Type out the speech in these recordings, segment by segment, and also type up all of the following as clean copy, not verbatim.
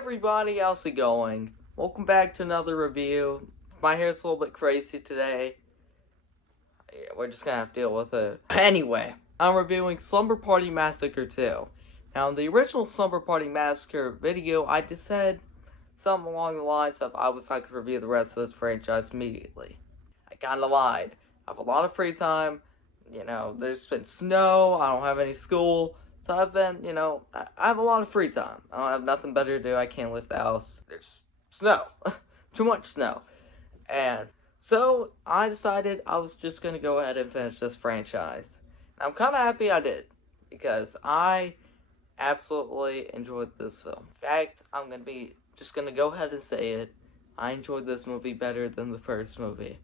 everybody, how's it going? Welcome back to another review. My hair's a little bit crazy today. Yeah, we're just gonna have to deal with it. Anyway, I'm reviewing Slumber Party Massacre 2. Now, in the original Slumber Party Massacre video, I just said something along the lines of I could review the rest of this franchise immediately. I kinda lied. I have a lot of free time. You know, there's been snow, I don't have any school. So I've been, I have a lot of free time. I don't have nothing better to do. I can't leave the house. There's snow. Too much snow. And so I decided I was just going to go ahead and finish this franchise. And I'm kind of happy I did. Because I absolutely enjoyed this film. In fact, I'm going to be just going to go ahead and say it. I enjoyed this movie better than the first movie.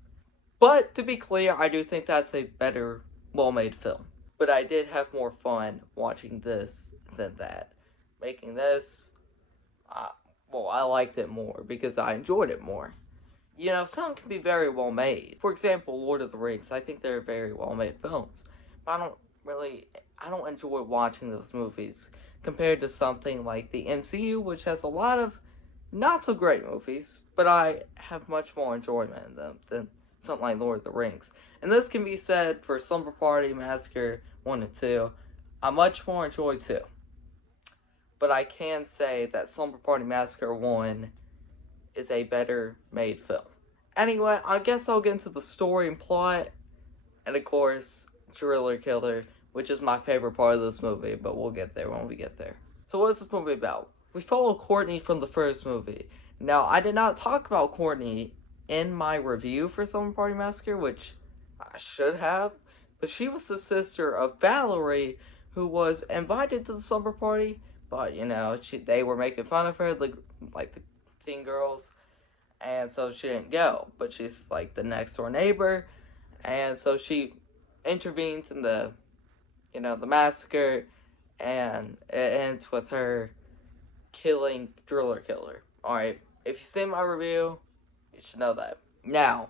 But to be clear, I do think that's a better, well-made film. But I did have more fun watching this than that. Making this, I liked it more because I enjoyed it more. You know, some can be very well made. For example, Lord of the Rings, I think they're very well made films. But I don't enjoy watching those movies compared to something like the MCU, which has a lot of not so great movies, but I have much more enjoyment in them than something like Lord of the Rings. And this can be said for Slumber Party Massacre 1 and 2. I much more enjoy 2. But I can say that Slumber Party Massacre 1 is a better made film. Anyway, I guess I'll get into the story and plot. And of course, Driller Killer, which is my favorite part of this movie, but we'll get there when we get there. So what is this movie about? We follow Courtney from the first movie. Now, I did not talk about Courtney in my review for Slumber Party Massacre, which I should have, but she was the sister of Valerie, who was invited to the slumber party, but they were making fun of her, like the teen girls, and so she didn't go. But she's like the next door neighbor, and so she intervenes in the massacre, and it ends with her killing Driller Killer. Alright, if you've seen my review, you should know that. Now,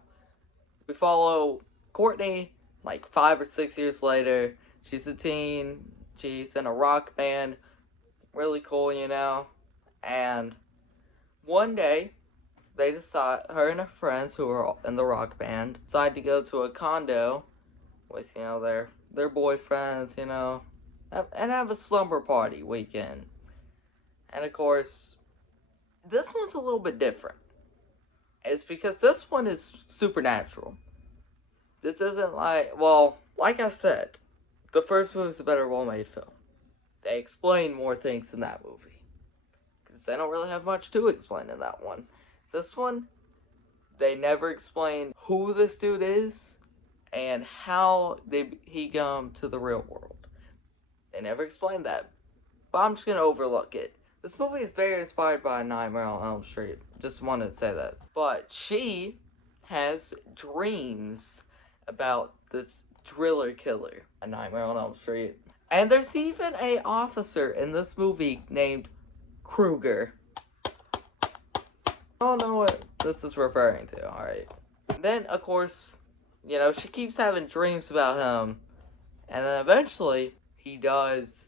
we follow Courtney, like 5 or 6 years later. She's a teen. She's in a rock band. Really cool, And one day, they decide, her and her friends who are in the rock band, decide to go to a condo with, their boyfriends, and have a slumber party weekend. And of course, this one's a little bit different. It's because this one is supernatural. This isn't like I said, the first movie is a better well-made film. They explain more things in that movie. Because they don't really have much to explain in that one. This one, they never explain who this dude is and how he come to the real world. They never explain that. But I'm just going to overlook it. This movie is very inspired by Nightmare on Elm Street. Just wanted to say that. But she has dreams about this Driller Killer, a Nightmare on Elm Street. And there's even an officer in this movie named Kruger. I don't know what this is referring to, alright. Then, of course, she keeps having dreams about him. And then eventually, he does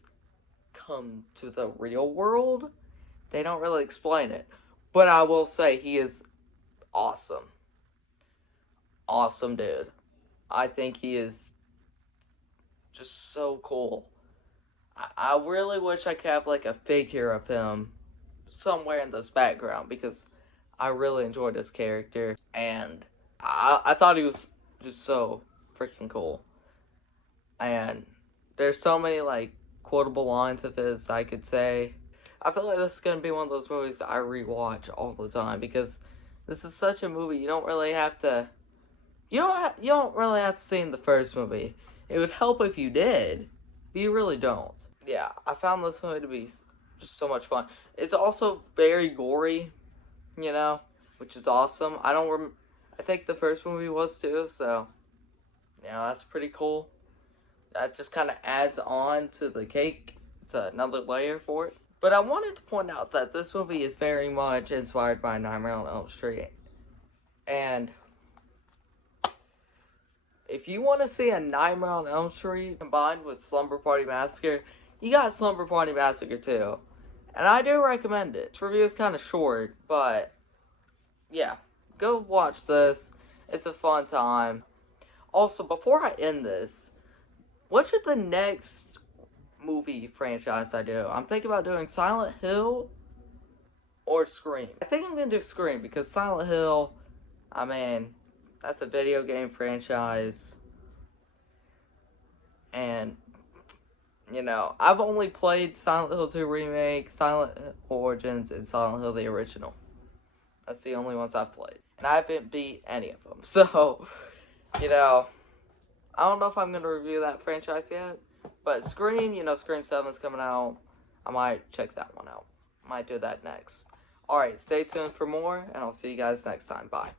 come to the real world. They don't really explain it. But I will say, he is awesome. Awesome dude. I think he is just so cool. I really wish I could have like a figure of him somewhere in this background, because I really enjoyed his character. And I thought he was just so freaking cool. And there's so many like quotable lines of his I could say. I feel like this is going to be one of those movies that I rewatch all the time, because this is such a movie you don't really have to... You don't really have to see in the first movie. It would help if you did, but you really don't. Yeah, I found this movie to be just so much fun. It's also very gory, which is awesome. I think the first movie was too, so that's pretty cool. That just kind of adds on to the cake. It's another layer for it. But I wanted to point out that this movie is very much inspired by Nightmare on Elm Street. And if you want to see a Nightmare on Elm Street combined with Slumber Party Massacre, you got Slumber Party Massacre 2. And I do recommend it. This review is kind of short, but yeah, go watch this. It's a fun time. Also, before I end this, what should the next movie franchise I do? I'm thinking about doing Silent Hill or Scream. I think I'm gonna do Scream because Silent Hill, I mean, that's a video game franchise. And, you know, I've only played Silent Hill 2 Remake, Silent Hill Origins, and Silent Hill the original. That's the only ones I've played. And I haven't beat any of them. So, you know, I don't know if I'm going to review that franchise yet. But Scream, you know, Scream 7 is coming out. I might check that one out. Might do that next. Alright, stay tuned for more, and I'll see you guys next time. Bye.